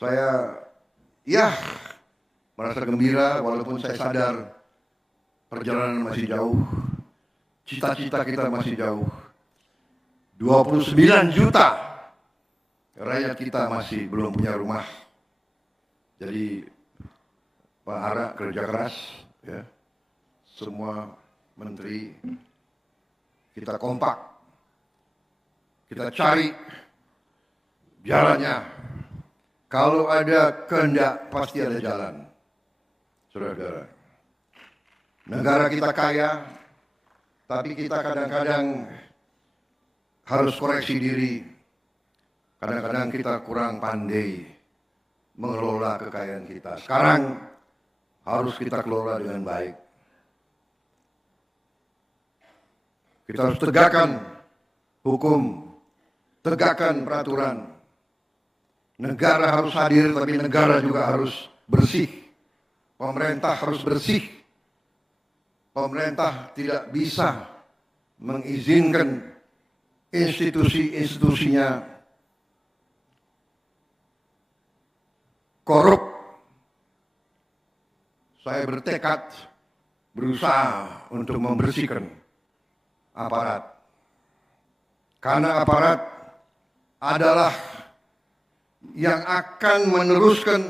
Saya merasa gembira walaupun saya sadar perjalanan masih jauh, cita-cita kita masih jauh. 29 juta rakyat kita masih belum punya rumah. Jadi Pak Ara kerja keras, ya. Semua menteri kita kompak, kita cari jalannya. Kalau ada kehendak pasti ada jalan, saudara-saudara. Negara kita kaya, tapi kita kadang-kadang harus koreksi diri. Kadang-kadang kita kurang pandai mengelola kekayaan kita. Sekarang harus kita kelola dengan baik. Kita harus tegakkan hukum, tegakkan peraturan. Negara harus hadir, tapi negara juga harus bersih. Pemerintah harus bersih. Pemerintah tidak bisa mengizinkan institusi-institusinya korup. Saya bertekad berusaha untuk membersihkan aparat. Karena aparat adalah yang akan meneruskan,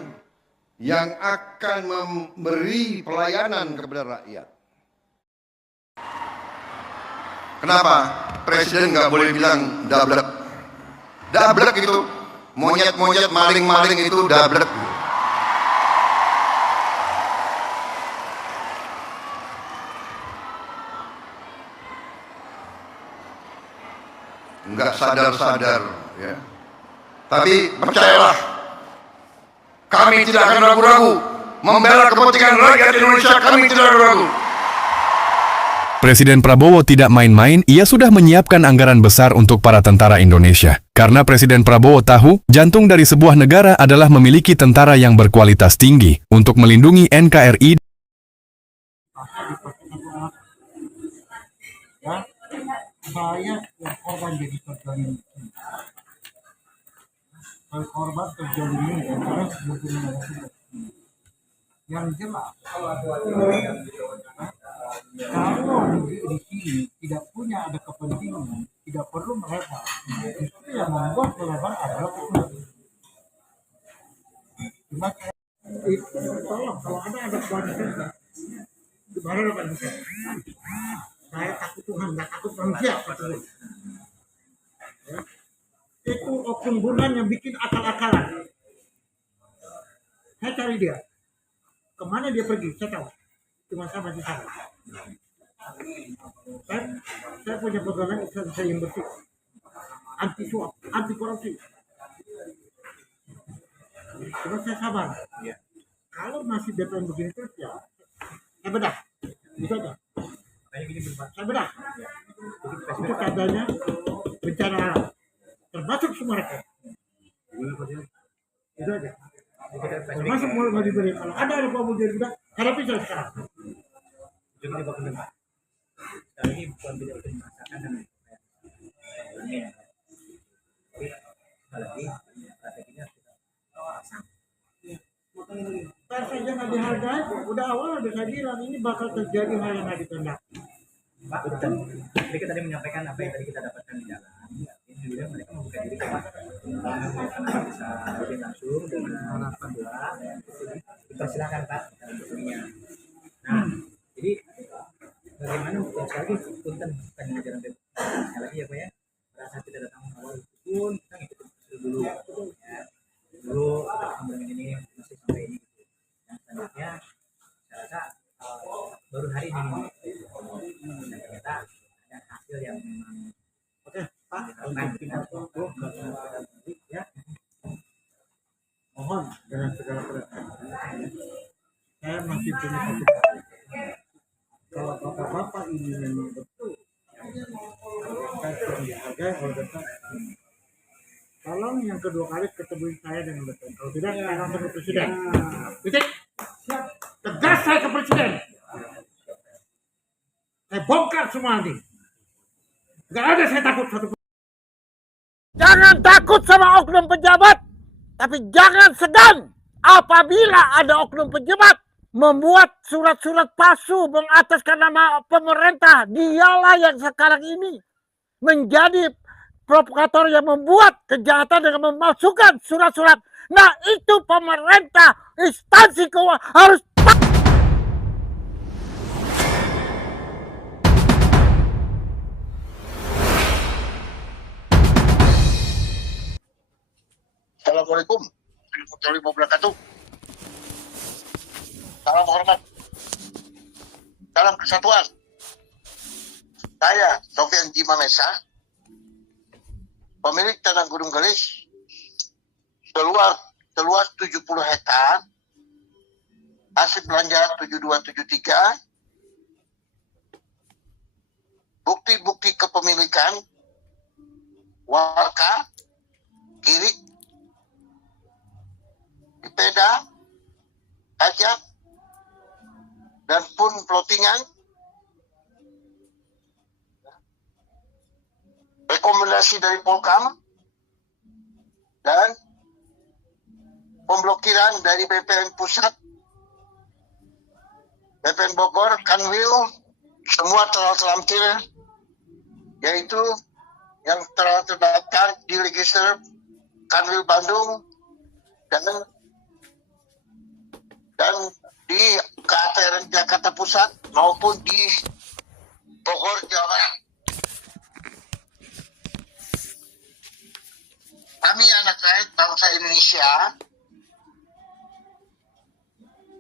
yang akan memberi pelayanan kepada rakyat. Kenapa Presiden nggak boleh bilang dablek? Dablek itu monyet-monyet, maling-maling itu dablek. Nggak sadar-sadar, ya. Tapi percayalah, kami tidak akan ragu-ragu membela kepentingan rakyat Indonesia. Kami tidak ragu-ragu. Presiden Prabowo tidak main-main, ia sudah menyiapkan anggaran besar untuk para tentara Indonesia. Karena Presiden Prabowo tahu, jantung dari sebuah negara adalah memiliki tentara yang berkualitas tinggi untuk melindungi NKRI. Saya yang korban jadi terjadi. Korban terjadi karena sebetulnya yang jelas kalau di sini tidak punya ada kepentingan, tidak perlu melebar. Justru yang membuat melebar adalah kepentingan. Cuma itu tolong kalau ada kualitas gimana dapat bisa? Saya takut Tuhan, nggak takut manusia. Ya. Itu oknum bulan yang bikin akal-akalan. Saya cari dia. Kemana dia pergi? Saya tahu. Cuma saya masih sana. Saya punya pegangan Islam saya yang bersih. Anti suap, anti korupsi. Cuma saya sabar. Kalau masih DPR begini terus ya, saya bedah. Itu aja. Saya bedah. Itu tandanya bencana alam. Termasuk semua rakyat. Itu aja. Termasuk mau diberi. Kalau ada mau diberi juga, hadapi saya sekarang. Jadi Pak Pendeta, sekali ini bukan tidak bisa dirasakan dan ini ya. Tapi lagi strateginya kita pasang. Kalau saja nggak dihargai, udah awal udah saya bilang ini bakal terjadi hal yang nggak dikehendaki. Pak, betul. Jadi kita tadi menyampaikan apa yang tadi kita dapatkan di jalan. Ini juga mereka membuka diri ke Pak. Bisa lebih langsung dengan Pak. Dipersilakan Pak. Nah, jadi bagaimana untuk sekali punten pengajaran sekali lagi ya Pak ya, merasa tidak datang awal pun kita ngikutin dulu ya. Dulu kita sambil ini masih sampai ini gitu. Yang selanjutnya saya rasa baru hari ini dan ternyata ada hasil yang memang Oke, Pak, untuk pindah waktu ya. Mohon dengan segala kerendahan. Saya masih punya satu. Kalau bapak-bapak ini memang betul, saya kurang dihargai oleh besar. Tolong yang kedua kali ketemu saya dengan betul. Kalau tidak, saya langsung ke presiden. Titik. Tegas saya ke presiden. Saya bongkar semua nanti. Gak ada saya takut satu. Jangan takut sama oknum pejabat. Tapi jangan segan apabila ada oknum pejabat membuat surat-surat palsu mengataskan nama pemerintah. Dialah yang sekarang ini menjadi provokator yang membuat kejahatan dengan memalsukan surat-surat. Nah, itu pemerintah, instansi keuangan harus. Assalamualaikum warahmatullahi wabarakatuh. Salam hormat. Salam kesatuan. Saya Sofian Jimamesa, pemilik tanah Gunung Gelis seluas 70 hektar, hasil belanja 7273, bukti-bukti kepemilikan, warka, kirik, peda, pajak, dan pun plottingan, rekomendasi dari Polkam, dan pemblokiran dari BPN Pusat, BPN Bogor, Kanwil, semua telah terlampir, yaitu yang telah terdaftar di Register Kanwil Bandung dan di KPRN Jakarta Pusat maupun di Bogor, Jawa Barat. Kami anak rakyat bangsa Indonesia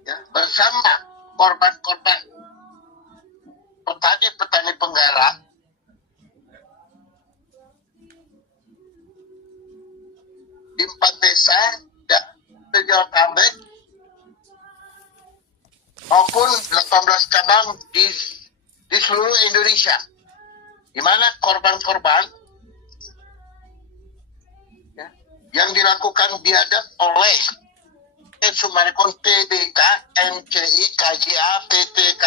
ya, bersama korban-korban petani-petani penggarap di 4 desa dan Jabodetabek maupun 18 cabang di seluruh Indonesia, di mana korban-korban ya, yang dilakukan biadab oleh Sumarekon TBK, MCI, KJA, PTK,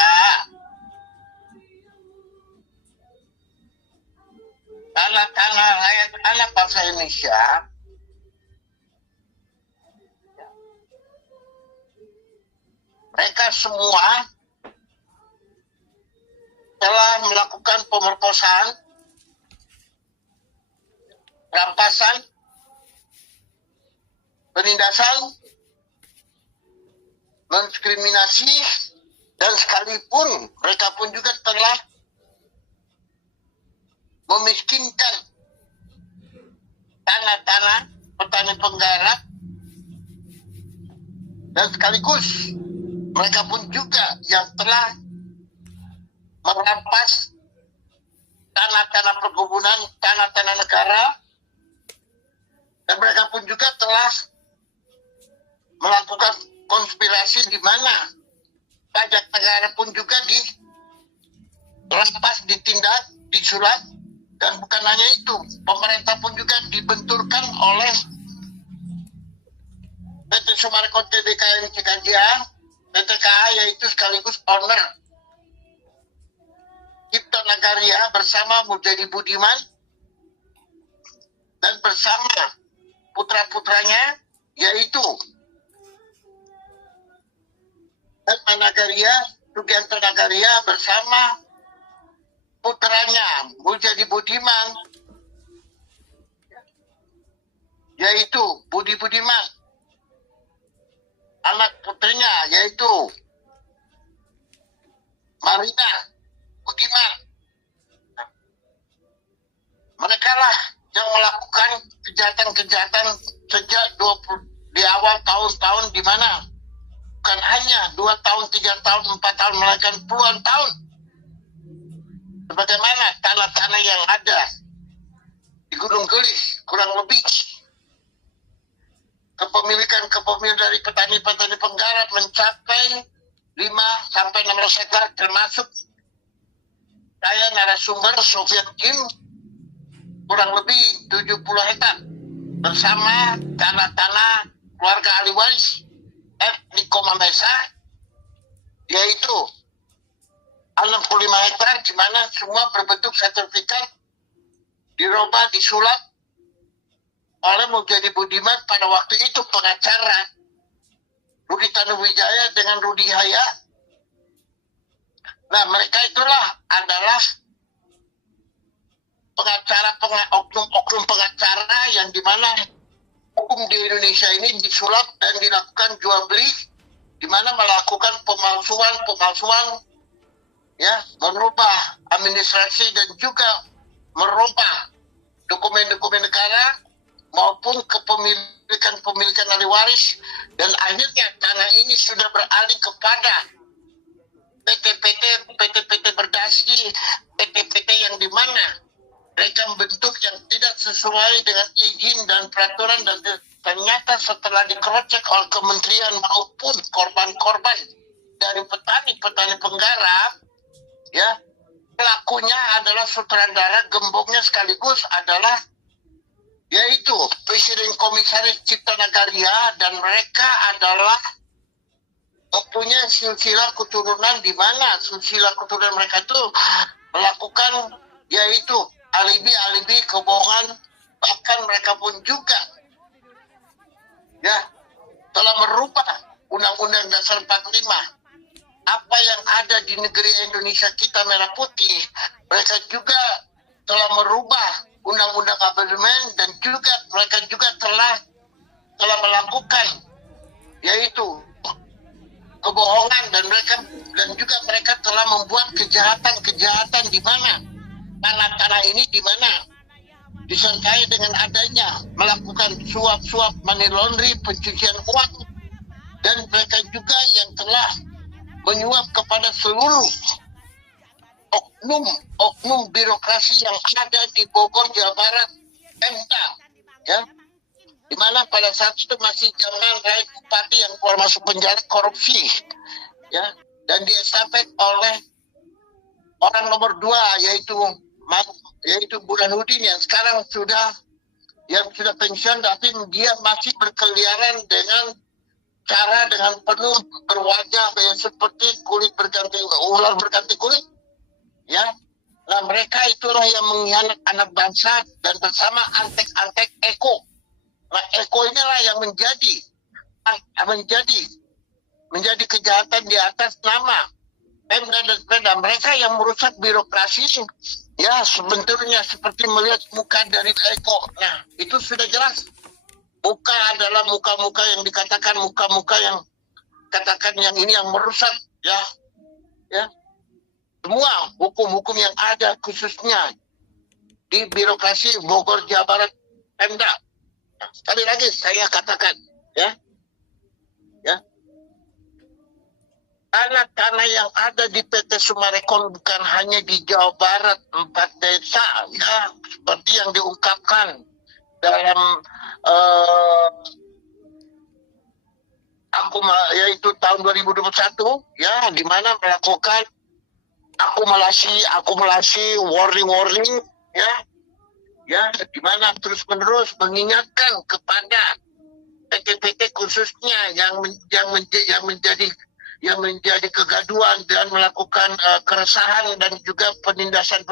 tanah-tanah rakyat anak bangsa Indonesia mereka semua telah melakukan pemerkosaan, rampasan, penindasan, mendiskriminasi, dan sekalipun mereka pun juga telah memiskinkan tanah-tanah petani penggarap, dan sekaligus mereka pun juga yang telah merampas tanah-tanah perkebunan, tanah-tanah negara, dan mereka pun juga telah melakukan konspirasi di mana pajak negara pun juga dirampas, ditindak, disulat, dan bukan hanya itu, pemerintah pun juga dibenturkan oleh PT Sumarekon TBK KJA, PTKA, yaitu sekaligus owner Cipta Nagaria bersama Mujadi Budiman dan bersama putra-putranya, yaitu Nagaria, Sugianto Nagaria bersama putranya Mujadi Budiman, yaitu Budi Budiman, anak putrinya yaitu Marina Budiman. Mereka lah yang melakukan kejahatan-kejahatan sejak di awal tahun-tahun, di mana bukan hanya 2 tahun, 3 tahun, 4 tahun, melainkan puluhan tahun. Sebagaimana tanah-tanah yang ada di Gunung Gelis, kurang lebih kepemilikan dari petani-petani penggarap mencapai 5-16 hektar, termasuk saya narasumber Sofian Kim kurang lebih 70 hektar bersama tanah-tanah keluarga ahli waris Niko Mamesa, yaitu 65 hektar, di mana semua berbentuk sertifikat, dirobah, disulap, oleh Mulyadi Budiman pada waktu itu pengacara Rudi Tanuwijaya dengan Rudi Haya. Nah, mereka itulah adalah oknum pengacara yang dimana hukum di Indonesia ini disulap dan dilakukan jual beli, dimana melakukan pemalsuan, ya, merubah administrasi dan juga merubah dokumen-dokumen negara maupun kepemilikan ahli waris, dan akhirnya tanah ini sudah beralih kepada PT-PT berdasi, PT-PT yang dimana mereka bentuk yang tidak sesuai dengan izin dan peraturan, dan ternyata setelah dikerocek oleh kementerian maupun korban-korban dari petani penggarap, ya, pelakunya adalah sutradara, gembongnya sekaligus adalah yaitu Presiden Komisaris Cipta Nagaria, dan mereka adalah mempunyai silsilah keturunan di mana silsilah keturunan mereka itu melakukan yaitu alibi kebohongan, bahkan mereka pun juga ya telah merubah Undang-Undang Dasar 45. Apa yang ada di negeri Indonesia kita merah putih, mereka juga telah merubah Undang-Undang Amandemen, dan juga mereka juga telah melakukan yaitu kebohongan, dan juga mereka telah membuat kejahatan di mana tanah ini di mana disertai dengan adanya melakukan suap money laundering, pencucian uang, dan mereka juga yang telah menyuap kepada seluruh oknum birokrasi yang ada di Bogor, Jawa Barat, Pemda, ya, di mana pada saat itu masih zaman rakyat bupati yang keluar masuk penjara korupsi, ya, dan diestafet oleh orang nomor 2 yaitu Burhanuddin yang sekarang sudah pensiun, tapi dia masih berkeliaran dengan penuh berwajah yang seperti ular berganti kulit, ya. Nah, mereka itulah yang mengkhianat anak bangsa, dan bersama antek-antek Eko. Nah, Eko inilah yang menjadi kejahatan di atas nama Pemda dan Pemda. Mereka yang merusak birokrasi, ya, sebenarnya seperti melihat muka dari Eko. Nah, itu sudah jelas. Muka adalah muka-muka yang dikatakan yang ini yang merusak, ya, semua hukum-hukum yang ada khususnya di birokrasi Bogor, Jawa Barat, Pemda. Nah, sekali lagi saya katakan, ya, tanah-tanah yang ada di PT Sumarekon bukan hanya di Jawa Barat 4 desa, ya, seperti yang diungkapkan dalam yaitu tahun 2021, ya, di mana melakukan akumulasi warning, ya, di mana terus-menerus mengingatkan kepada PT-PT khususnya yang menjadi kegaduhan dan melakukan keresahan dan juga penindasan.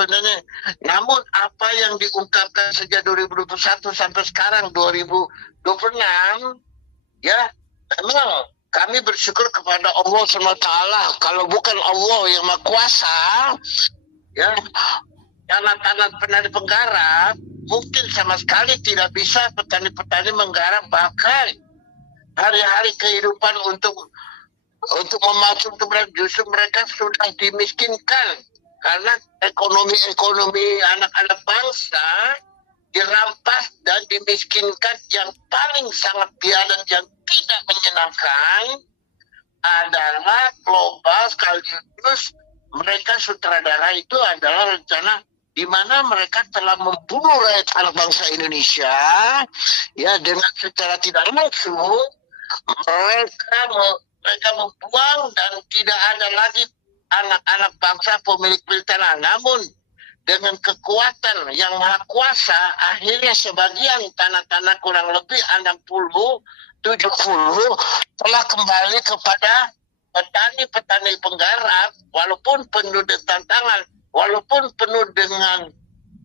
Namun apa yang diungkapkan sejak 2021 sampai sekarang 2026, ya, memang kami bersyukur kepada Allah SWT. Kalau bukan Allah yang Maha Kuasa, ya, tanah-tanah petani penggarap mungkin sama sekali tidak bisa petani-petani menggarap, bahkan hari-hari kehidupan untuk memasuk justru mereka sudah dimiskinkan karena ekonomi anak-anak bangsa dirampas dan dimiskinkan. Yang paling sangat biadab yang tidak menyenangkan adalah global sekaligus mereka sutradara itu adalah rencana di mana mereka telah membunuh rakyat anak bangsa Indonesia, ya, dengan secara tidak langsung mereka membuang dan tidak ada lagi anak-anak bangsa pemilik tanah. Namun dengan kekuatan yang Maha Kuasa, akhirnya sebagian tanah-tanah kurang lebih 60-70 telah kembali kepada petani-petani penggarap, walaupun penuh dengan tantangan, walaupun penuh dengan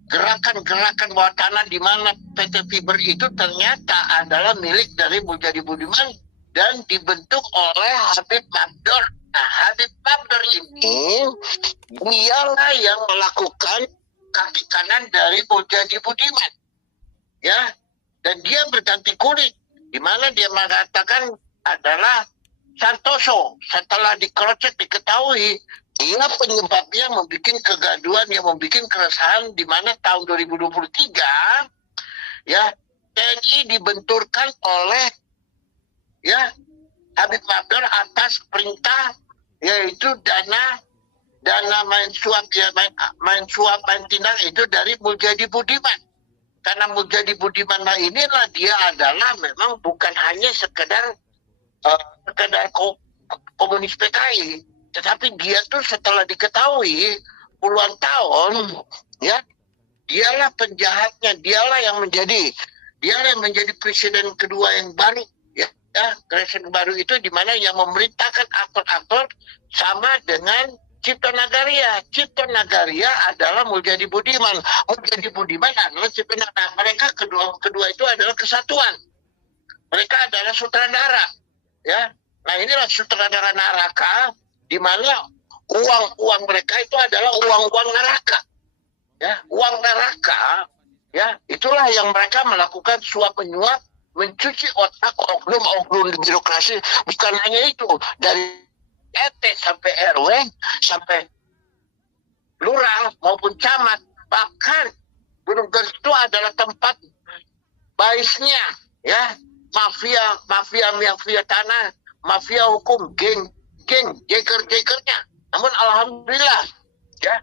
gerakan-gerakan bawah tanah di mana PT Fiber itu ternyata adalah milik dari Mujadi Budiman dan dibentuk oleh Habib Magdor. Nah, Habib Magdor ini dialah yang melakukan kaki kanan dari Mujadi Budiman, ya, dan dia berganti kulit, di mana dia mengatakan adalah Santoso. Setelah dikrocek diketahui dia penyebabnya membuat kegaduhan, yang membuat keresahan, di mana tahun 2023 ya TNI dibenturkan oleh ya Habib Magdor atas perintah, yaitu dana main suap main tindak itu dari Mujadi Budiman. Karena Mujadi Budiman inilah dia adalah memang bukan hanya sekedar komunis PKI, tetapi dia tuh setelah diketahui puluhan tahun, ya, dialah penjahatnya, dialah yang menjadi presiden kedua yang baru, ya, presiden baru itu di mana yang memerintahkan aktor-aktor sama dengan Cipto Nagaria. Cipto Nagaria adalah Mujadi Budiman. Mujadi Budiman adalah Cipto Nagaria. Mereka kedua itu adalah kesatuan. Mereka adalah sutradara, ya. Nah, inilah sutradara neraka, di mana uang mereka itu adalah uang neraka, ya, uang neraka, ya, itulah yang mereka melakukan suap menyuap, mencuci otak oknum-oknum di birokrasi. Bukan hanya itu, dari RT sampai RW sampai lurah maupun camat, bahkan Gunung Gelis itu adalah tempat baisnya, ya, mafia tanah, mafia hukum, geng jeger-jegernya. Namun alhamdulillah, ya,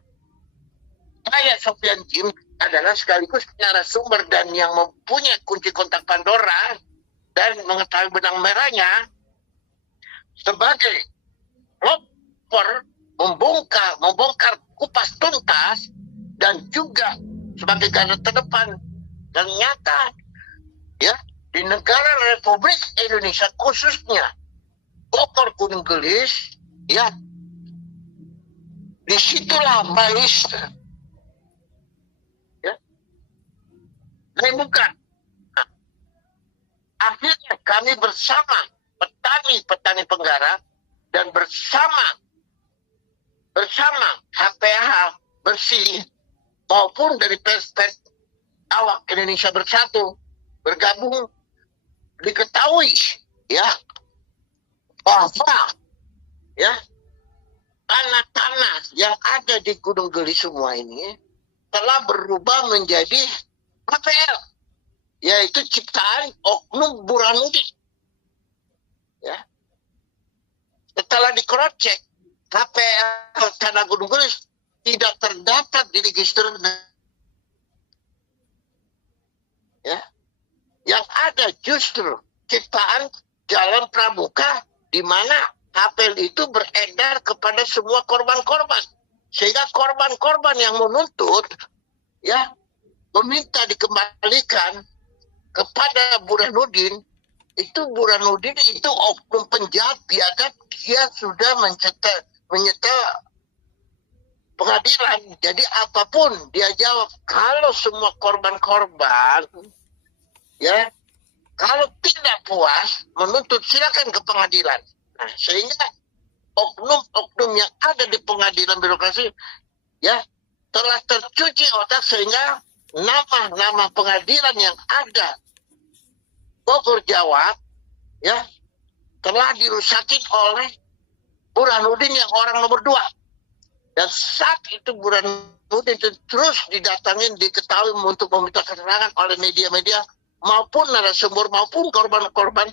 saya Sofian Jim adalah sekaligus narasumber dan yang mempunyai kunci kontak Pandora dan mengetahui benang merahnya sebagai pelopor, membongkar kupas tuntas, dan juga sebagai garda terdepan. Ternyata, ya, di negara Republik Indonesia khususnya Bogor Gunung Gelis, ya, disitulah bais, ya, dibuka. Nah, akhirnya kami bersama petani penggarap dan bersama HPH Bersih maupun dari pers awak Indonesia Bersatu bergabung, diketahui, ya, bahwa, ya, tanah-tanah yang ada di Gunung Gelis semua ini telah berubah menjadi KPL, yaitu ciptaan oknum Burhanuddin, ya. Setelah dikrocek, KPL tanah Gunung Gelis tidak terdapat di register, ya. Yang ada justru ciptaan Jalan Pramuka, di mana KPL itu beredar kepada semua korban-korban, sehingga korban-korban yang menuntut, ya, meminta dikembalikan kepada Burhanuddin. Itu Burhanuddin itu oknum penjahat biadab, dia sudah menyetel pengadilan. Jadi apapun dia jawab. Kalau semua korban-korban, ya, kalau tidak puas menuntut, silakan ke pengadilan. Nah, sehingga oknum-oknum yang ada di pengadilan birokrasi, ya, telah tercuci otak, sehingga nama pengadilan yang ada Bogor Jawa, ya, telah dirusakin oleh Burhanuddin yang orang nomor 2. Dan saat itu Burhanuddin terus didatangin, diketahui untuk meminta keterangan oleh media-media maupun narasumber maupun korban-korban,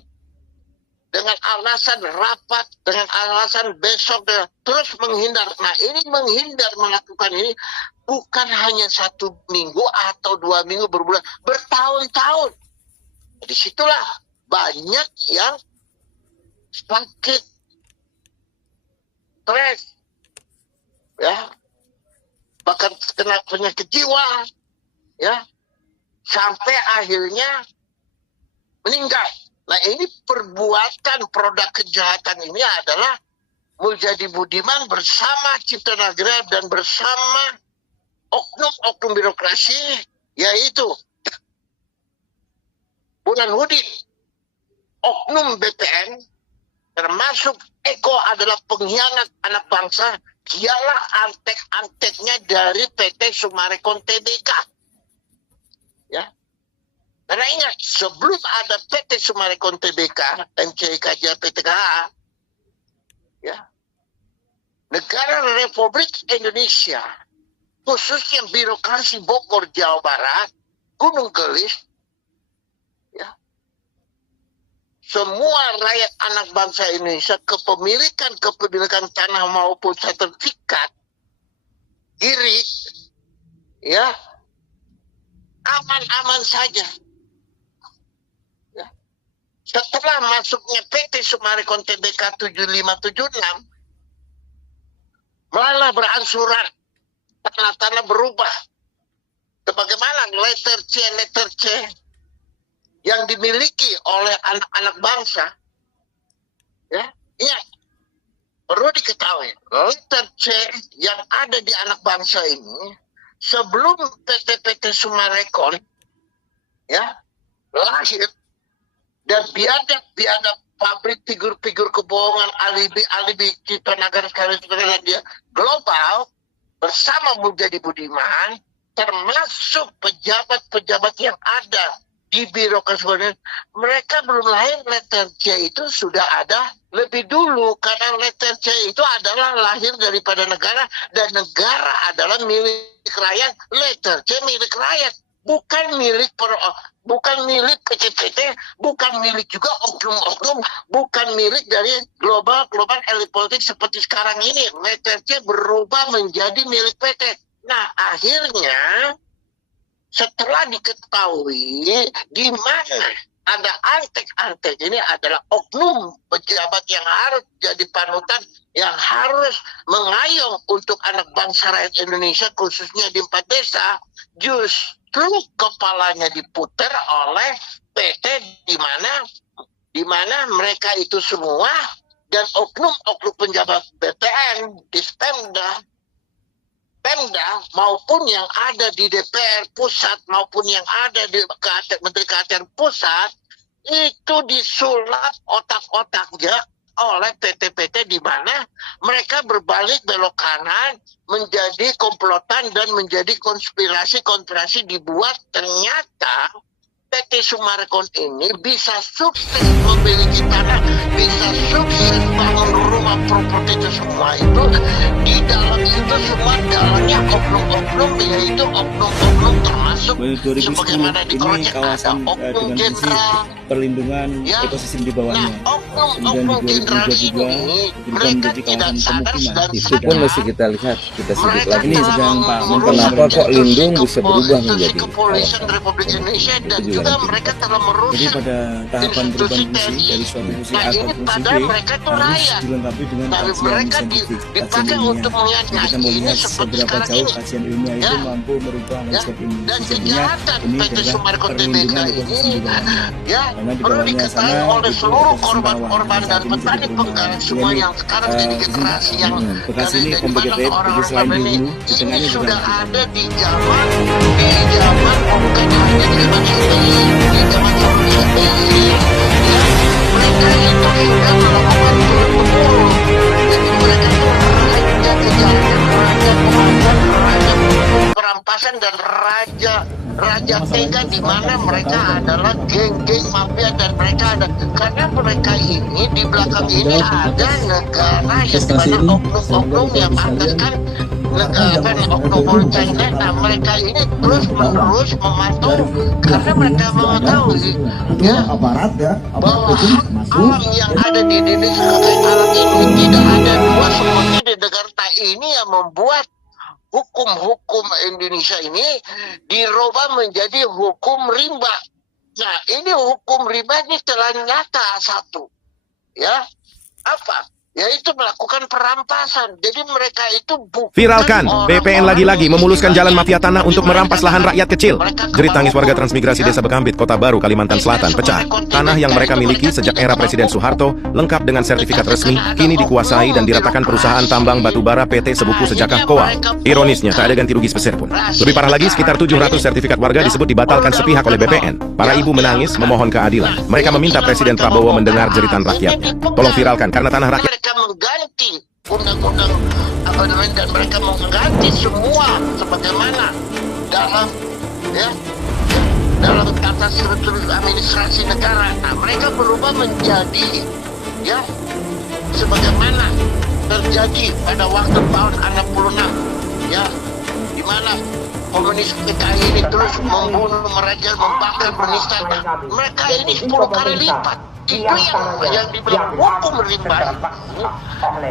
dengan alasan rapat, dengan alasan besok, terus menghindar. Nah, ini menghindar melakukan ini bukan hanya 1 minggu atau 2 minggu, berbulan, bertahun-tahun. Disitulah banyak yang sakit, stres, ya, bahkan kena penyakit jiwa, ya, sampai akhirnya meninggal. Nah, ini perbuatan produk kejahatan ini adalah Mujadi Budiman bersama Cipto Nagaria dan bersama oknum-oknum birokrasi, yaitu Burhanuddin, oknum BPN, termasuk Eko adalah pengkhianat anak bangsa. Dialah antek-anteknya dari PT Summarecon Tbk. Ya. Karena ingat, sebelum ada PT Summarecon Tbk, MCIKJ, PTKA, ya, negara Republik Indonesia, khususnya birokrasi Bogor, Jawa Barat, Gunung Gelis, ya, semua rakyat anak bangsa Indonesia kepemilikan tanah maupun sertifikat diri, ya, aman-aman saja. Ya. Setelah masuknya PT Summarecon Tbk 7576, malah beransuran, tanah-tanah berubah. Sebagaimana letter C yang dimiliki oleh anak-anak bangsa, ya, ingat, perlu diketahui, letter C yang ada di anak bangsa ini, sebelum PT Summarecon, ya, lahir, dan biadab pabrik figur-figur kebohongan, alibi cipta negara sekaligus dia global, bersama Mulyadi Budiman, termasuk pejabat-pejabat yang ada di birokrasi, mereka belum lahir. Letter C itu sudah ada lebih dulu, karena letter C itu adalah lahir daripada negara, dan negara adalah milik rakyat. Letter C milik rakyat, bukan milik PT, bukan milik juga oknum-oknum, bukan milik dari global elit politik seperti sekarang ini. Letter C berubah menjadi milik PT. Nah, akhirnya setelah diketahui di mana ada antek-antek ini adalah oknum pejabat yang harus jadi panutan, yang harus mengayong untuk anak bangsa rakyat Indonesia, khususnya di 4 desa, justru kepalanya diputar oleh PT di mana mereka itu semua dan oknum-oknum penjabat BPN, Dispemda, Pemda maupun yang ada di DPR pusat maupun yang ada di Menteri KTR pusat itu disulap otak-otaknya oleh PT-PT di mana mereka berbalik belok kanan menjadi komplotan dan menjadi konspirasi dibuat. Ternyata PT Summarecon ini bisa sukses memiliki tanah, bisa sukses bangun rumah properti itu semua itu. Di dalam itu semua dalamnya oknum-oknum, yaitu oknum-oknum termasuk sebagaimana di ini Korea ada kawasan oknum dengan fungsi jenderal. perlindungan Ya. ekosistem di Nah, bawahnya. Kemudian oknum-oknum di jenderal 2022 ini dijadikan mereka menjadi tidak kawasan sadar pemukiman. dan Itu pun sadar mesti kita lihat, kita sidik mereka lagi. Ini telah sedang Pak mengurus Kenapa kok institusi Lindung bisa berubah institusi menjadi kepolisian kawasan? Republik Indonesia, dan Itu juga juga nanti. mereka telah Jadi merusak pada tahapan institusi perubahan fungsi TNI. dari suatu fungsi Nah, A ke ini fungsi B padahal mereka itu harus rakyat, dilengkapi dengan tapi kajian mereka saintifik, kajian dipakai ilmiah. untuk melihat. Nah, Nah, kita mau ini lihat seperti seberapa sekarang jauh ini, kajian ilmiah itu ya, mampu merubah ya, landscape ini. dan Jadinya kejahatan ini PT adalah Summarecon perlindungan Tbk ekosistem di ini, bawahnya. ya, Karena di perlu bawahnya diketahui sana oleh itu seluruh ekosistem rawan. korban Saat dan ini petani jadi perumahan. penggarap semua Ini yang sekarang jadi generasi yang Bekasi ini dari komplek mana itu orang-orang selain di ini hulu, di tengahnya juga sudah ada. ada di zaman bukan hanya di zaman SBY, di zaman sebelum SBY, ya, mereka itu sudah melakukan turun-temurun. Jadi mereka itu raja kejahatan, raja kematian, raja perampasan, dan raja tega, di mana mereka adalah geng-geng mafia, dan mereka ada, karena mereka ini di belakang ini ada negara yang dimana oknum-oknum yang mantaskan negara oknum China. Nah, mereka ini terus-menerus memantau karena mereka mengetahui, ya, aparat ya, bahwa alam yang ada di Indonesia, kekayaan alam ini tidak ada dua seperti di negara ini, yang membuat hukum-hukum Indonesia ini dirubah menjadi hukum rimba. Nah, ini hukum rimba ini telah nyata satu, ya, apa? yaitu melakukan perampasan. Jadi mereka itu bukan Viralkan, orang-orang BPN lagi-lagi memuluskan jalan mafia tanah untuk merampas lahan rakyat kecil. Mereka Jerit tangis warga kebangun. transmigrasi Desa Bekambit, Kota Baru, Kalimantan Selatan pecah. Tanah yang mereka miliki sejak era Presiden Soeharto, lengkap dengan sertifikat resmi, kini dikuasai dan diratakan perusahaan tambang batubara PT Sebuku Sejakah Koa. Ironisnya, tak ada ganti rugi sepeser pun. Lebih parah lagi, sekitar 700 sertifikat warga disebut dibatalkan sepihak oleh BPN. Para ibu menangis, memohon keadilan. Mereka meminta Presiden Prabowo mendengar jeritan rakyatnya. Tolong viralkan, karena tanah rakyat Mereka mengganti undang-undang apa namanya, dan mereka mengganti semua sebagaimana dalam dalam tata struktur administrasi negara. Nah, mereka berubah menjadi sebagaimana terjadi pada waktu tahun 66 di mana komunis PKI ini terus membunuh, merajal, membakar, menistakan. Mereka ini 10 kali lipat. Itu yang dibilang hukum rimba,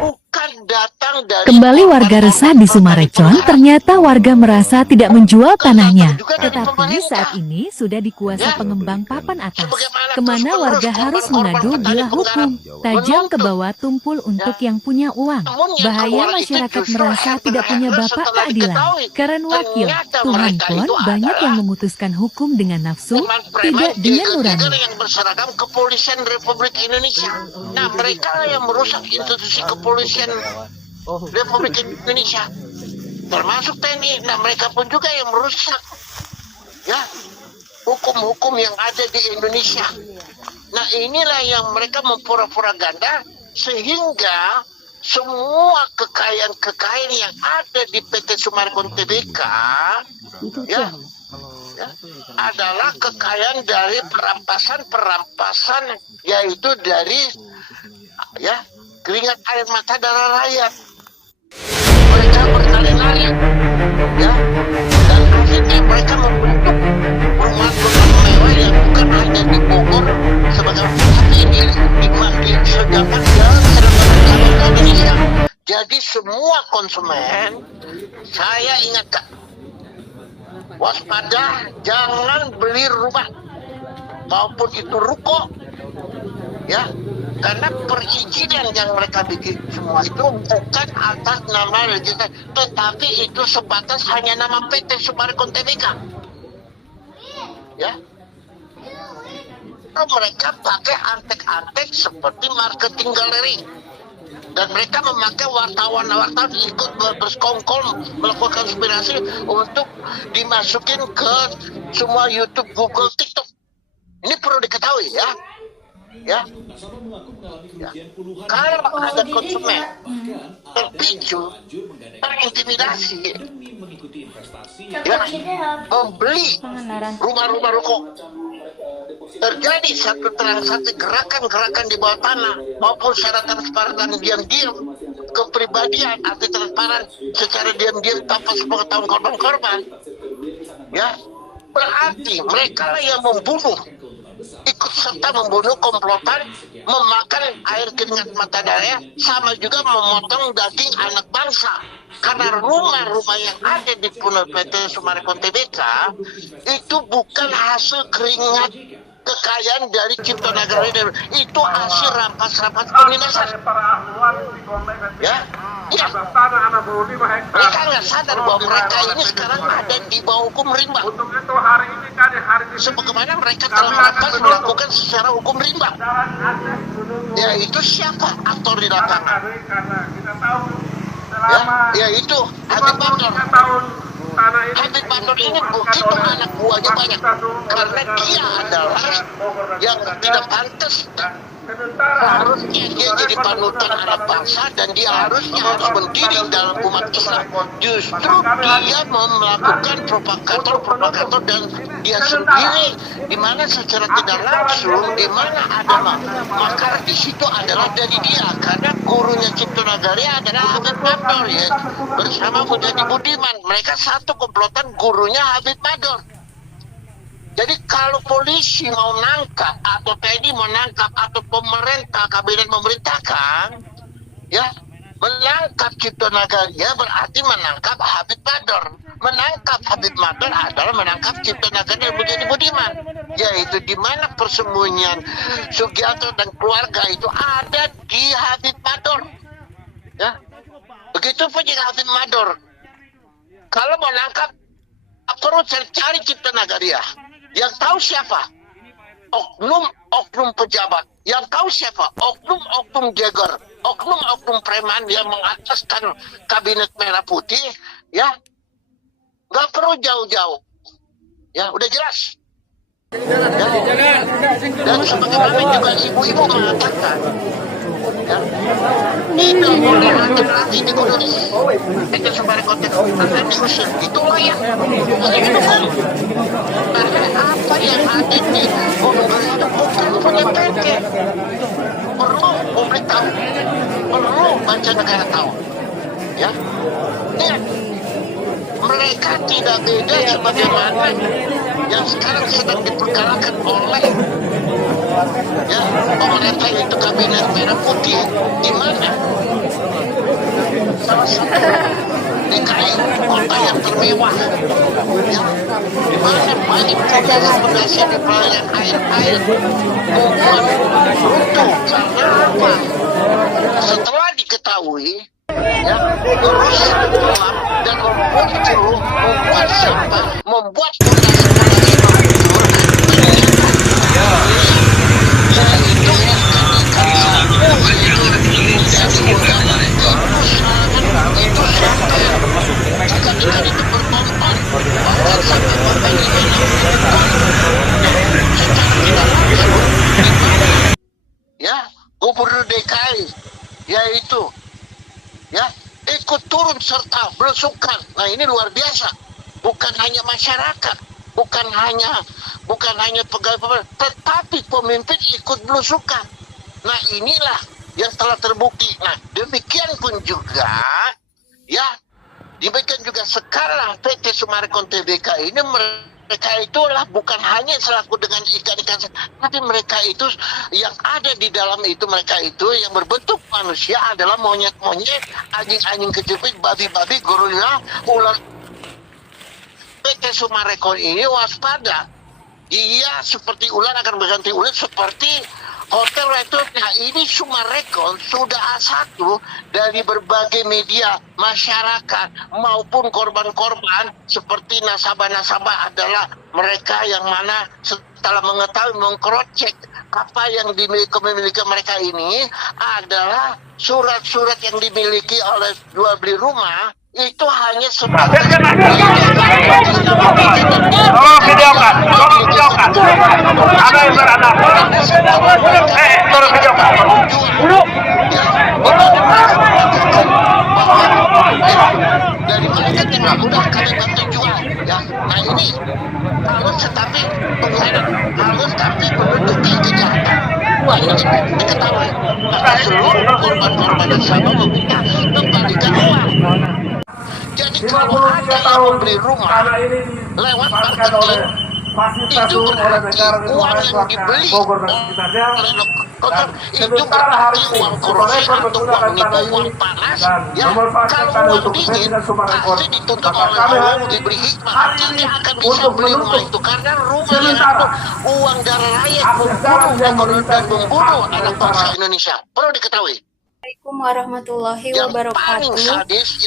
bukan datang dari... Kembali warga resah di Sumarekon, ternyata warga merasa tidak menjual tanahnya. Tetapi saat ini sudah dikuasai pengembang papan atas. Kemana warga harus mengadu bila hukum tajam ke bawah tumpul untuk yang punya uang. Bahaya masyarakat merasa tidak punya bapak keadilan. Karena wakil, Tuhan pun banyak yang memutuskan hukum dengan nafsu, tidak dengan nurani. Yang berseragam kepolisian Republik Indonesia. Nah, mereka yang merusak institusi kepolisian Republik Indonesia, termasuk TNI. Nah, mereka pun juga yang merusak hukum-hukum yang ada di Indonesia. Nah, inilah yang mereka mempura-pura ganda sehingga semua kekayaan-kekayaan yang ada di PT Sumarekon Tbk adalah kekayaan dari perampasan, yaitu dari keringat air mata darah rakyat. Mereka berlari-lari dan akhirnya mereka membentuk rumah-rumah mewah yang bukan hanya di Bogor sebagai tapi ini disediakan dalam seluruh Indonesia. Jadi semua konsumen, saya ingatkan, waspada, jangan beli rumah maupun itu ruko karena perizinan yang mereka bikin semua itu bukan atas nama legislasi, tetapi itu sebatas hanya nama PT Sumarekon Tbk. Mereka pakai antek-antek seperti marketing galeri. Dan mereka memakai wartawan-wartawan ikut bersekongkol melakukan konspirasi untuk dimasukin ke semua YouTube, Google, TikTok. Ini perlu diketahui Kalau ada konsumen terpicu, terintimidasi, membeli rumah-rumah ruko, terjadi satu gerakan-gerakan di bawah tanah maupun secara transparan diam-diam, kepribadian arti transparan secara diam-diam tanpa sepengetahuan korban-korban, berarti mereka lah yang membunuh, ikut serta membunuh, komplotan, memakan air keringat mata darah, sama juga memotong daging anak bangsa. Karena rumah-rumah yang ada di PT Sumarekon Tbk itu bukan hasil keringat kekayaan dari Cipta Nagara, itu hasil rampas-rampas penindasan. Mereka nggak sadar bahwa mereka ini sekarang ada di bawah hukum rimba. Sebagaimana mereka telah melakukan secara hukum rimba. Yaitu siapa aktor di lapangan? Yaitu Habib Bandor. Habib Bandor ini begitu anak buahnya banyak, karena dia adalah yang tidak pantas. Harusnya dia jadi panutan anak bangsa dan dia harus berdiri dalam umat Islam. Justru dia melakukan propagator dan dia sendiri di mana secara tidak langsung di mana ada makar di situ adalah dari dia, karena gurunya Cipta Nagara adalah Habib Bandor bersama Mujadi Budiman. Mereka satu komplotan, gurunya Habib Bandor. Jadi kalau polisi mau nangkap atau TNI mau nangkap atau pemerintah, kabinet memerintahkan menangkap Cipta Nagara berarti menangkap Habib Bandor. Menangkap Habib Bandor adalah menangkap Cipta Nagara yang menjadi Budiman. Yaitu di mana persembunyian Sugiarto dan keluarga itu ada di Habib Bandor. Begitu pun juga Hafid Mador. Kalau mau nangkap, perlu cari Cipta Nagaria. Yang tahu siapa? Oknum pejabat. Yang tahu siapa? Oknum jeger. Oknum preman yang mengataskan kabinet merah putih. Ya, nggak perlu jauh-jauh. Ya, udah jelas. Ya. Dan sebagaimana juga ibu-ibu mengatakan, ya, tidak boleh laki-laki dikulis. Itu sebagai konteks akan diusir. Itulah yang didukung. Karena apa yang ada di Gunung itu bukan punya PT. Perlu publik tahu, perlu baca negara tahu. Ya, lihat, mereka tidak beda sebagaimana yang sekarang sedang diperkarakan oleh ya pemerintah itu kabinet merah putih. Di mana salah satu DKI kota yang termewah, ya, di mana banyak fondasi di pelayan air membuat runtuh. Karena apa? Setelah diketahui ya, terus gelap dan membuat sampah, membuat ya, Gubernur DKI yaitu ya ikut turun serta belusukan. Nah, ini luar biasa. Bukan hanya masyarakat, bukan hanya pegawai, tetapi pemimpin ikut belusukan. Nah, inilah yang telah terbukti. Nah, demikian pun juga ya, demikian juga sekarang PT Summarecon Tbk ini mereka itulah bukan hanya selaku dengan ikan-ikan, tapi mereka itu yang ada di dalam itu, mereka itu yang berbentuk manusia adalah monyet-monyet, anjing-anjing kecil, babi-babi, gorila, ular. PT Summarecon ini waspada. Dia seperti ular akan berganti ular, seperti hotel itu. Nah, ini Summarecon sudah A1 dari berbagai media masyarakat maupun korban-korban seperti nasabah-nasabah adalah mereka yang mana setelah mengetahui mengcross-check apa yang dimiliki mereka ini adalah surat-surat yang dimiliki oleh jual beli rumah itu hanya sebatas tolong videokan, ada yang beranak, tolong videokan, duduk. Dari mereka tidak mudah kami bantu jual, ya. Nah, ini halus tetapi pengkhianat, halus tapi menutupi kejahatan. Wah, ini diketahui. Maka seluruh korban-korban nasabah meminta kembalikan uang. Jadi kalau ada yang membeli rumah lewat marketing, itu berarti uang yang dibeli oleh kotor itu berarti uang korupsi atau uang nipu, uang panas. Ya, kalau uang dingin pasti dituntut oleh Allah, diberi hikmah, tidak akan bisa beli rumah itu karena rumah yang itu uang darah rakyat membunuh dan membunuh anak bangsa Indonesia. Perlu diketahui. Assalamualaikum warahmatullahi wabarakatuh.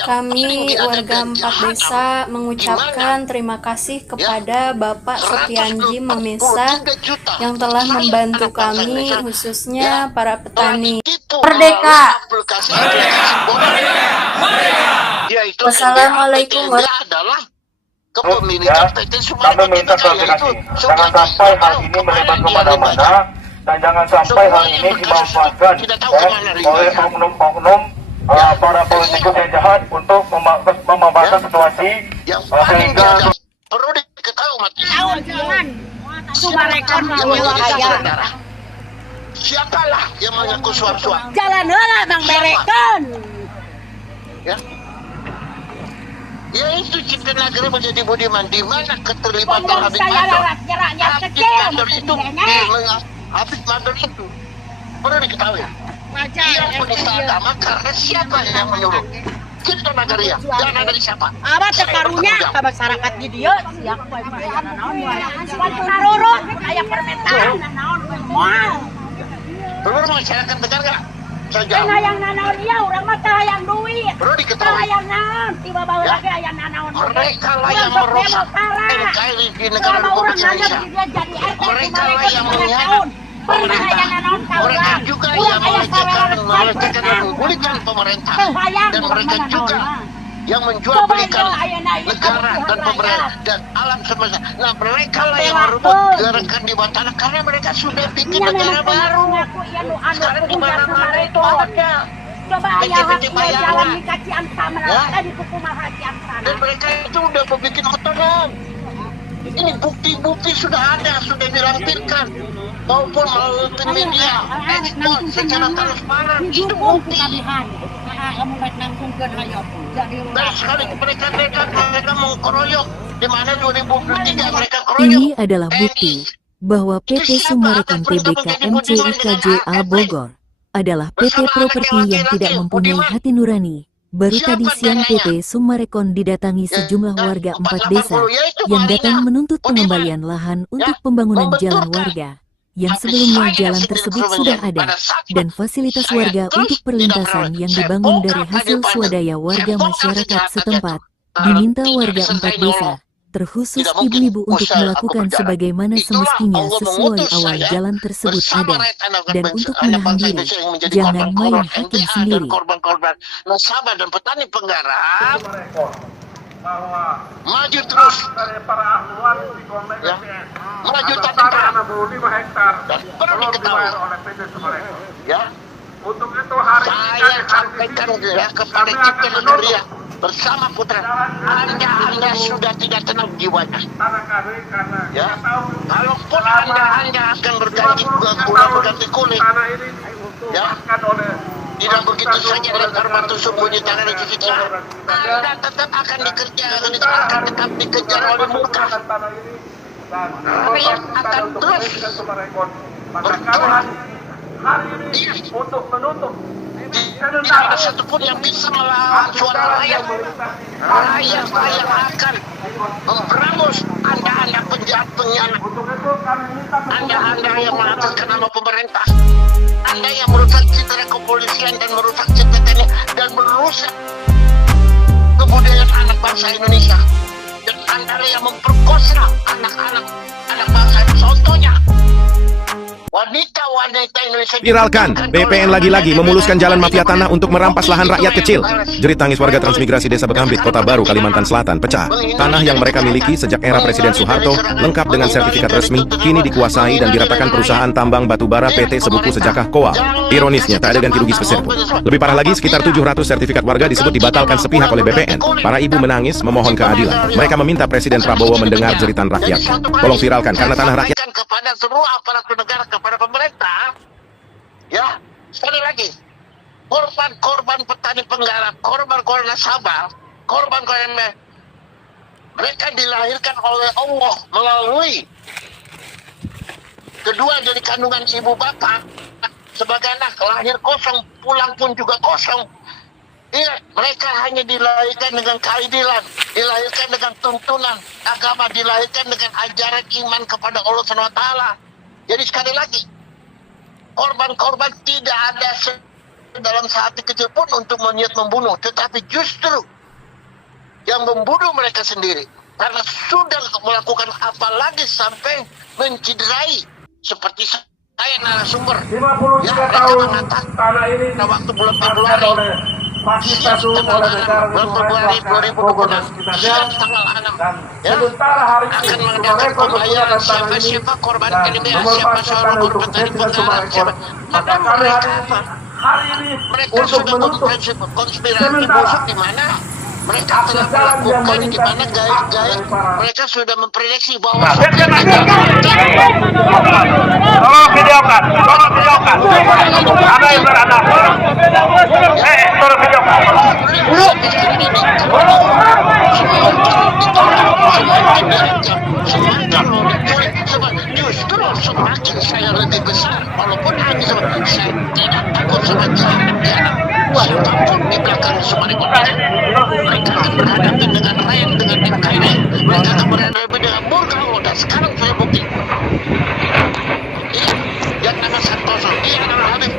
Kami warga 4 desa mengucapkan terima kasih kepada Bapak Setianji Memesa yang telah membantu kami, khususnya para petani. Merdeka! Wassalamualaikum warahmatullahi Kepemilikan PT Kami minta klarifikasi, jangan sampai hal ini melebar kemana-mana dan jangan sampai hal ini dimanfaatkan oleh oknum-oknum para politikus yang jahat untuk memanfaatkan situasi sehingga perlu diketahui umat Summarecon nyewa kaya. Siapalah yang mengaku suap-suap? Jalan heula Bang Berekon. Ya. Ya itu Cipta Nagara menjadi budiman, di mana keterlibatan Habib Mador. Habib Mador itu perlu diketahui. Dia penista agama karena siapa yang menyuruh? Cipta Nagara. Jangan dari siapa? Apa tekarunya ke masyarakat di dia? Siapa yang penarurut kayak permintaan. Seluruh masyarakat dengar nggak? saja. Yang nanaon iya orang mah tah hayang duit. Perlu diketahui. Hayang naon, tiba bawa Ya. lagi hayang nanaon. Mereka lah yang merusak NKRI di negara Republik Indonesia. Mereka lah yang mengkhianat pemerintah. Mereka juga yang melecehkan dan menggulingkan pemerintah. Dan mereka juga yang menjual belikan negara dan pemerintah dan alam semesta. Nah, mereka lah yang merebut gerakan di bawah tanah karena mereka sudah bikin negara baru. Sekarang di mana-mana itu ada. Coba ayah jalan di kacian sama di kukumaha kacian sana. Dan mereka itu udah membuat otonom. Ini bukti-bukti sudah ada, sudah dilampirkan maupun melalui media ekspor secara transparan. Itu bukti. Dan sekali mereka mengkeroyok di mana 2023 mereka keroyok. Ini adalah bukti bahwa PT Sumarekon Tbk MCIKJA Bogor adalah PT properti yang tidak mempunyai hati nurani. Baru tadi siang PT Sumarekon didatangi sejumlah warga 4 desa yang datang menuntut pengembalian lahan untuk pembangunan jalan warga. Yang sebelumnya jalan tersebut sudah ada, dan fasilitas warga untuk perlintasan yang dibangun dari hasil swadaya warga masyarakat setempat. Diminta warga 4 desa, terkhusus ibu-ibu untuk melakukan sebagaimana semestinya sesuai awal jalan tersebut ada. Dan untuk menahan diri, jangan main hakim sendiri. Korban-korban nasabah dan petani penggarap maju terus ya, maju tak kental dan perlu diketahui ya. Untuk itu hari Saya sampaikan ya kepada kita negeri bersama putra, anda sudah tidak tenang jiwanya. Ya, kalaupun anda akan berganti berganti kulit, ya, tidak begitu saja lempar batu sumbu di tangan kita. Anda tetap akan tetap dikejar oleh murka. Rakyat akan terus berjuang. Untuk menutup tidak ada satupun yang bisa melawan suara rakyat. Rakyat akan memberangus anda penjahat pengkhianat, anda yang mengataskan nama pemerintah, anda yang merusak citra kepolisian dan merusak citra TNI dan merusak kebudayaan anak bangsa Indonesia, dan anda yang memperkosa anak-anak bangsa. Contohnya wanita Indonesia. Viralkan, BPN lagi-lagi memuluskan jalan mafia tanah untuk merampas lahan rakyat kecil. Jerit tangis warga transmigrasi Desa Begambit, Kota Baru, Kalimantan Selatan pecah. Tanah yang mereka miliki sejak era Presiden Soeharto, lengkap dengan sertifikat resmi, kini dikuasai dan diratakan perusahaan tambang batubara PT Sebuku Sejakah Koal. Ironisnya, tak ada ganti rugi sepeser pun. Lebih parah lagi, sekitar 700 sertifikat warga disebut dibatalkan sepihak oleh BPN. Para ibu menangis, memohon keadilan. Mereka meminta Presiden Prabowo mendengar jeritan rakyat. Tolong viralkan, karena tanah rakyat kepada seluruh aparatur negara, kepada pemerintah, ya, sekali lagi, korban-korban petani penggarap, korban-korban nasabah, korban-korban mereka dilahirkan oleh Allah melalui kedua dari kandungan ibu bapak sebagai anak, lahir kosong, pulang pun juga kosong. Iya, mereka hanya dilahirkan dengan keadilan, dilahirkan dengan tuntunan agama, dilahirkan dengan ajaran iman kepada Allah SWT. Jadi sekali lagi, korban-korban tidak ada dalam sehati kecil pun untuk berniat membunuh, tetapi justru yang membunuh mereka sendiri karena sudah melakukan apalagi sampai menciderai seperti saya narasumber. 53 tahun tanah ini waktu bulan Februari. Siap tanggal 6 siap tanggal 6 ya, akan mengadakan pembayaran siapa korban LBH, siapa seorang korban petani penggarap, siapa. Maka mereka sudah konspirasi busuk di mana mereka telah melakukan, di mana gaib-gaib mereka sudah memprediksi bahwa tolong videokan ada yang berada tolong videokan justru semakin saya lebih besar, walaupun saya tidak takut sama jahat siapapun di belakang Sumarekon ini. Mereka akan berhadapan dengan rakyat, dengan NKRI, mereka akan berhadapan dengan murka Allah, dan sekarang saya bukti. Iya, yang nama Santoso, iya nama Habib.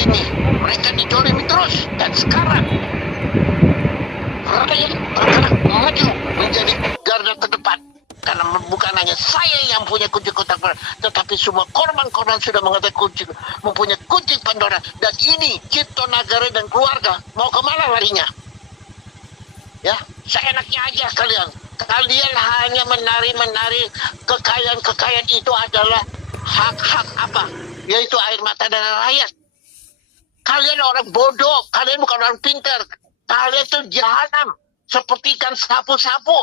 dizolimi, mereka dizolimi terus. Dan sekarang rakyat bergerak maju menjadi garda terdepan. Karena bukan hanya saya yang punya kunci kotak Pandora, tetapi semua korban-korban sudah mempunyai kunci Pandora. Dan ini Cipto Nagara dan keluarga mau kemana larinya? Ya, seenaknya aja kalian. Kalian hanya menari kekayaan itu adalah hak-hak apa? Yaitu air mata darah rakyat. Kalian orang bodoh, kalian bukan orang pintar. Kalian tuh jahanam, seperti ikan sapu-sapu.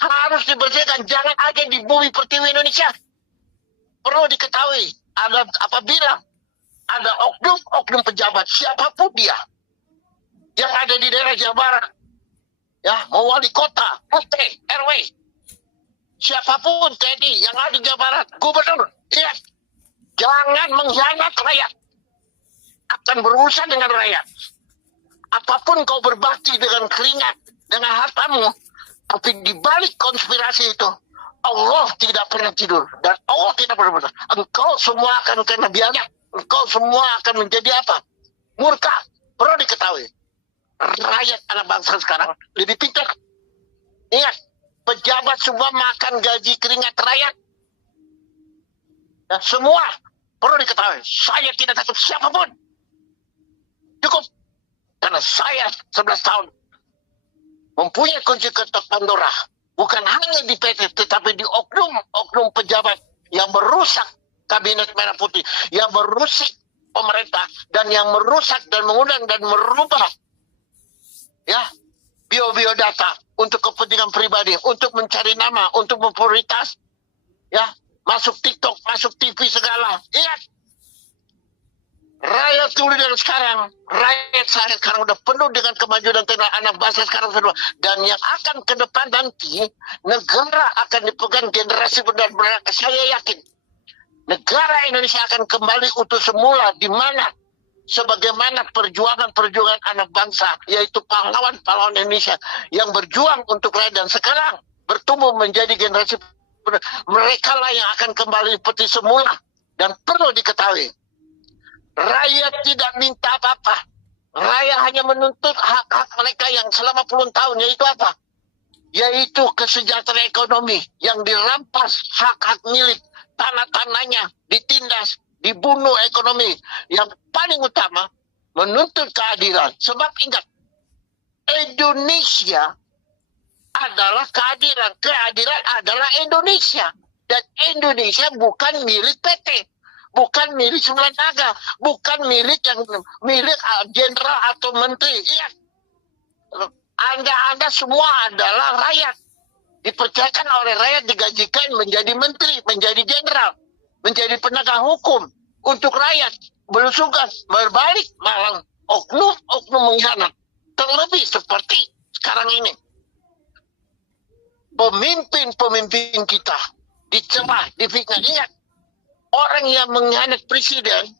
Harus dibersihkan, jangan ada di bumi pertiwi Indonesia. Perlu diketahui, apabila ada oknum pejabat, siapapun dia, yang ada di daerah Jawa Barat, ya, mau wali kota, RT, RW, siapapun TNI yang ada di Jawa Barat, gubernur, ya, jangan mengkhianat rakyat. Akan berurusan dengan rakyat. Apapun kau berbakti dengan keringat, dengan hartamu, tapi di balik konspirasi itu, Allah tidak pernah tidur. Dan Allah tidak pernah benar. Engkau semua akan kena biadab. Engkau semua akan menjadi apa? Murka. Perlu diketahui. Rakyat anak bangsa sekarang lebih pintar. Ingat, pejabat semua makan gaji keringat rakyat. Dan semua perlu diketahui. Saya tidak takut siapapun. Cukup. Karena saya 11 tahun mempunyai kunci kotak Pandora, bukan hanya di PT, tetapi di oknum pejabat yang merusak kabinet merah putih, yang merusak pemerintah, dan yang merusak dan mengundang dan merubah ya biodata untuk kepentingan pribadi, untuk mencari nama, untuk memprioritas, ya, masuk TikTok, masuk TV segala. Ingat, rakyat dulu dan sekarang, rakyat saya sekarang udah penuh dengan kemajuan dan teknologi anak bangsa sekarang semua. Dan yang akan ke depan nanti, negara akan dipegang generasi benar-benar. Saya yakin, negara Indonesia akan kembali utuh semula, di mana sebagaimana perjuangan anak bangsa, yaitu pahlawan-pahlawan Indonesia yang berjuang untuk rakyat, dan sekarang bertumbuh menjadi generasi mereka lah yang akan kembali seperti semula. Dan perlu diketahui, rakyat tidak minta apa-apa. Rakyat hanya menuntut hak-hak mereka yang selama puluhan tahun, yaitu apa? Yaitu kesejahteraan ekonomi yang dirampas, hak-hak milik, tanah-tanahnya ditindas, dibunuh ekonomi. Yang paling utama, menuntut keadilan. Sebab ingat, Indonesia adalah keadilan. Keadilan adalah Indonesia. Dan Indonesia bukan milik PT. Bukan milik Sembilan Naga, bukan milik jenderal atau menteri. Iya, Anda semua adalah rakyat, dipercayakan oleh rakyat, digajikan menjadi menteri, menjadi jenderal, menjadi penegak hukum untuk rakyat. Bertugas berbalik malah oknum mengkhianat. Terlebih seperti sekarang ini, pemimpin kita dicela, difitnah. Ingat, orang yang mengkhianat presiden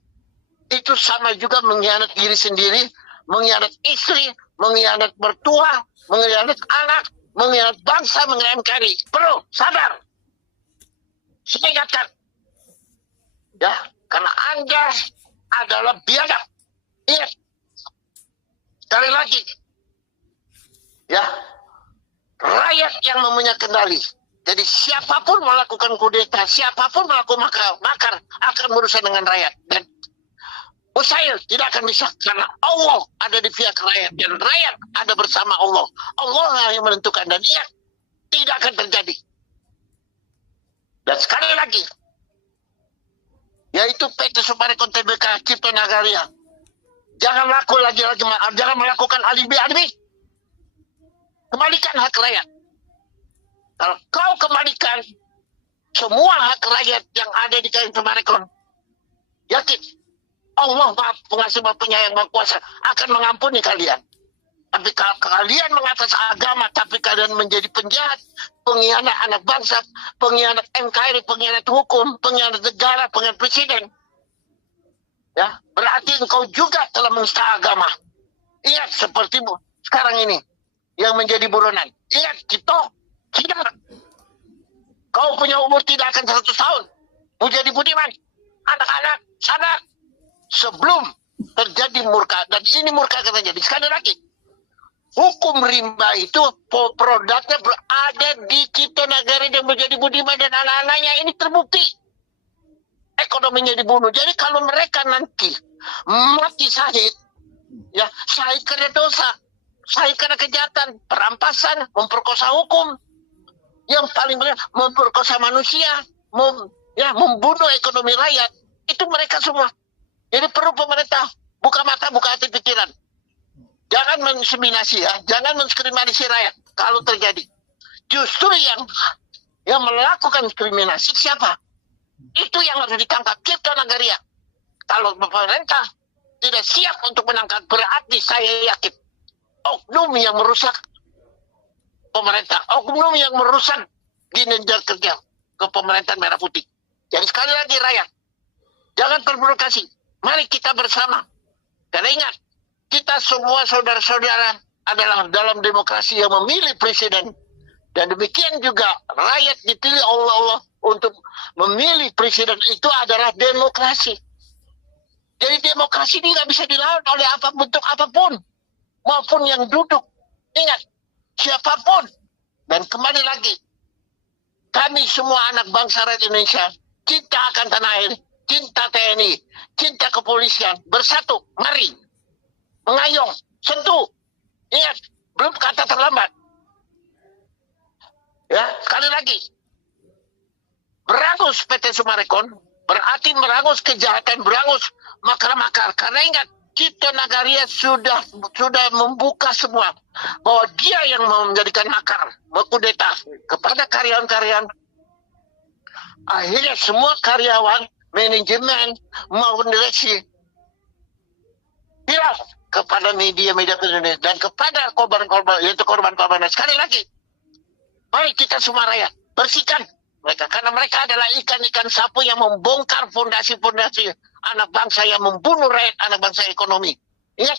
itu sama juga mengkhianat diri sendiri, mengkhianat istri, mengkhianat mertua, mengkhianat anak, mengkhianat bangsa, mengkhianat NKRI. Perlu sadar. Saya ingatkan, ya, karena Anda adalah biadab. Ingat, sekali lagi, ya, rakyat yang mempunyai kendali. Jadi siapapun melakukan kudeta, siapapun melakukan makar akan berurusan dengan rakyat. Dan mustahil, tidak akan bisa. Karena Allah ada di pihak rakyat. Dan rakyat ada bersama Allah. Allah yang menentukan. Dan iya, tidak akan terjadi. Dan sekali lagi, yaitu PT Sumarekon Tbk Cipto Nagara. Jangan melakukan alibi. Kembalikan hak rakyat. Kalau kau kembalikan semua hak rakyat yang ada di KM Sumarekon, yakin Allah Maha Pengasih, Maha Penyayang, Maha Kuasa akan mengampuni kalian. Tapi kalau kalian mengatas agama, tapi kalian menjadi penjahat, pengkhianat anak bangsa, pengkhianat NKRI, pengkhianat hukum, pengkhianat negara, pengkhianat presiden, ya, berarti engkau juga telah menista agama. Ingat, seperti sekarang ini yang menjadi buronan. Ingat, tidak. Kau punya umur tidak akan 100 tahun. Mau jadi budiman. Anak-anak, sadar. Sebelum terjadi murka, dan ini murka akan terjadi. Sekali lagi, hukum rimba itu produknya berada di Cipta Nagari dan menjadi Budiman dan anak-anaknya. Ini terbukti ekonominya dibunuh. Jadi kalau mereka nanti mati syahid, ya syahid karena dosa, syahid karena kejahatan, perampasan, memperkosa hukum, yang paling benar memperkosa manusia, membunuh ekonomi rakyat, itu mereka semua. Jadi perlu pemerintah buka mata, buka hati pikiran. Jangan mendiskriminasi ya, jangan mendiskriminasi rakyat kalau terjadi. Justru yang melakukan diskriminasi siapa? Itu yang harus ditangkap. Cipta Nagaria. Kalau pemerintah tidak siap untuk menangkap, berarti saya yakin oknum yang merusak pemerintah, oknum yang merusak kinerja kerja kepemerintahan Merah Putih. Jadi sekali lagi rakyat, jangan terprovokasi. Mari kita bersama. Karena ingat, kita semua saudara-saudara adalah dalam demokrasi yang memilih presiden. Dan demikian juga rakyat dipilih Allah untuk memilih presiden, itu adalah demokrasi. Jadi demokrasi ini nggak bisa dilawan oleh bentuk apapun, maupun yang duduk. Ingat, siapapun. Dan kembali lagi, kami semua anak bangsa rakyat Indonesia, cinta akan tanah air, cinta TNI, cinta kepolisian, bersatu, mari, mengayong, sentuh. Ingat, belum kata terlambat. Ya, sekali lagi, berangus PT Summarecon berarti merangus kejahatan, berangus makar-makar. Karena ingat, Cipta Nagaria sudah membuka semua bahwa dia yang menjadikan makar, mengkudeta kepada karyawan-karyawan. Akhirnya semua karyawan, manajemen maupun direksi hilang kepada media-media Indonesia dan kepada korban-korban, yaitu korban-korban. Sekali lagi, mari kita semua rakyat bersihkan mereka, karena mereka adalah ikan-ikan sapu yang membongkar fondasi-fondasi anak bangsa, yang membunuh rakyat, anak bangsa ekonomi. Ingat,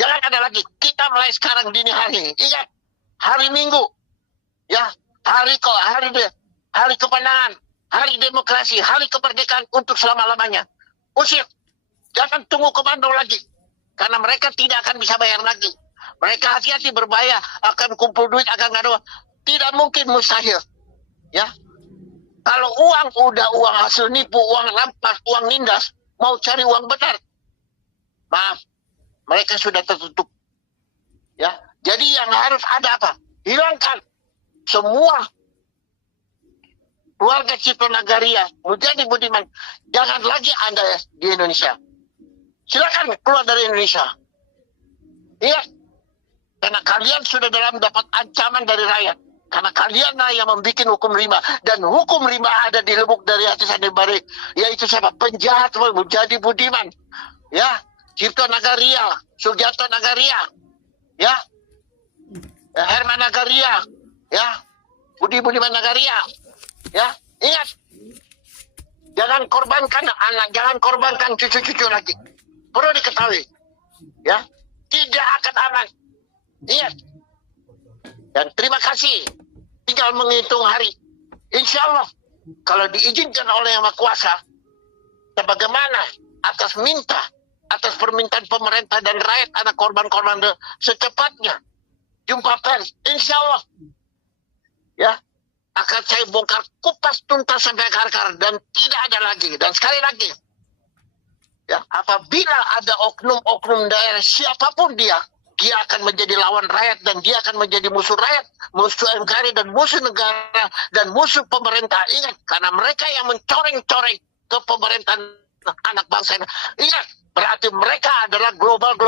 jangan ada lagi. Kita mulai sekarang dini hari. Ingat, hari Minggu, ya, hari kemenangan, hari demokrasi, hari kemerdekaan untuk selama-lamanya. Usir, jangan tunggu komando lagi, karena mereka tidak akan bisa bayar lagi. Mereka hati-hati berbahaya, akan kumpul duit, akan ngadu. Tidak mungkin, mustahil. Ya, kalau uang udah uang hasil nipu, uang rampas, uang nindas, mau cari uang benar, maaf, mereka sudah tertutup. Ya, jadi yang harus ada apa? Hilangkan semua keluarga Cipta Nagaria, menjadi Budiman. Jangan lagi Anda di Indonesia. Silakan keluar dari Indonesia. Ingat, karena kalian sudah dapat ancaman dari rakyat. Karena kalianlah yang membuat hukum rimba. Dan hukum rimba ada di lubuk dari hati sanubari. Yaitu siapa? Penjahat menjadi Budiman. Ya, Cipta Nagaria, Sugiarto Nagaria. Ya, Herman Nagaria. Ya, Budiman Nagaria. Ya, ingat. Jangan korbankan anak, jangan korbankan cucu-cucu lagi. Perlu diketahui. Ya, tidak akan aman. Ingat. Dan terima kasih. Tinggal menghitung hari. Insya Allah, kalau diizinkan oleh Yang Maha Kuasa, sebagaimana atas permintaan pemerintah dan rakyat, anak korban-korban secepatnya jumpa pers, insya Allah, ya, akan saya bongkar kupas tuntas sampai akar-akar dan tidak ada lagi. Dan sekali lagi, ya, apabila ada oknum-oknum daerah siapapun dia akan menjadi lawan rakyat dan dia akan menjadi musuh rakyat, musuh NKRI dan musuh negara dan musuh pemerintah. Ingat, karena mereka yang mencoreng-coreng ke pemerintahan anak bangsa ini. Ingat, berarti mereka adalah global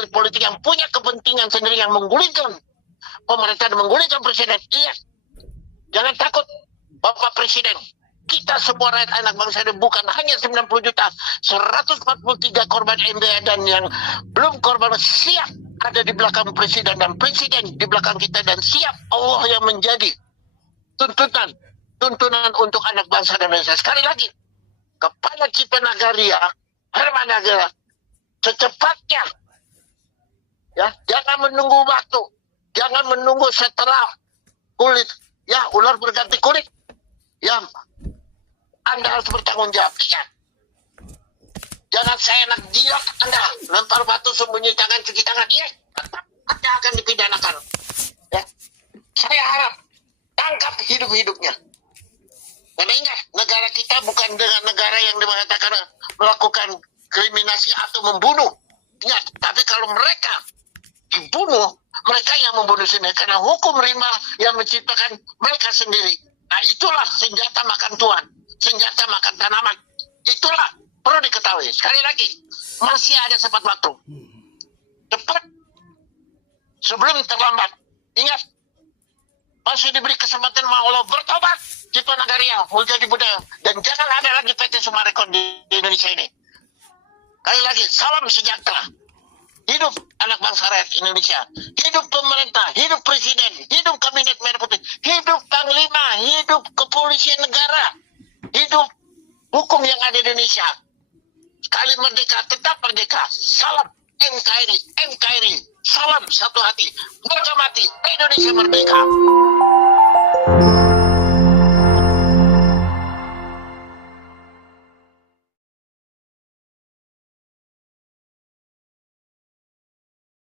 elit politik yang punya kepentingan sendiri, yang menggulingkan pemerintah dan menggulingkan presiden. Ingat, jangan takut Bapak Presiden. Kita semua rakyat anak bangsa ini bukan hanya 90 juta, 143 korban MBA dan yang belum korban siap ada di belakang presiden dan presiden di belakang kita, dan siap Allah yang menjadi tuntunan untuk anak bangsa dan Indonesia. Sekali lagi, kepada Cipta Nagaria, Herman Nagaria, secepatnya, ya, jangan menunggu waktu, jangan menunggu setelah kulit, ya, ular berganti kulit, ya, Anda harus bertanggung jawab. Ingat, Jangan saya nak jilat Anda, lempar batu, sembunyi tangan, cuci tangan. Iya, Anda akan dipidanakan. Ya. Saya harap tangkap hidup-hidupnya. Karena ingat, negara kita bukan dengan negara yang mengatakan melakukan kriminasi atau membunuh. Ingat, tapi kalau mereka dibunuh, mereka yang membunuh sendiri. Karena hukum rimba yang menciptakan mereka sendiri. Nah, itulah senjata makan tuan, senjata makan tanaman. Itulah perlu diketahui. Sekali lagi, masih ada sempat waktu. Cepat, sebelum terlambat. Ingat, masih diberi kesempatan sama Allah bertobat. Cipta Nagaria, menjadi budaya. Dan jangan ada lagi PT Sumarekon di Indonesia ini. Kali lagi, salam sejahtera. Hidup anak bangsa rakyat Indonesia. Hidup pemerintah, hidup presiden, hidup kabinet merah putih, hidup panglima, hidup kepolisian negara, hidup hukum yang ada di Indonesia. Sekali merdeka, tetap merdeka. Salam NKRI, NKRI. Salam satu hati. Mereka mati, Indonesia merdeka.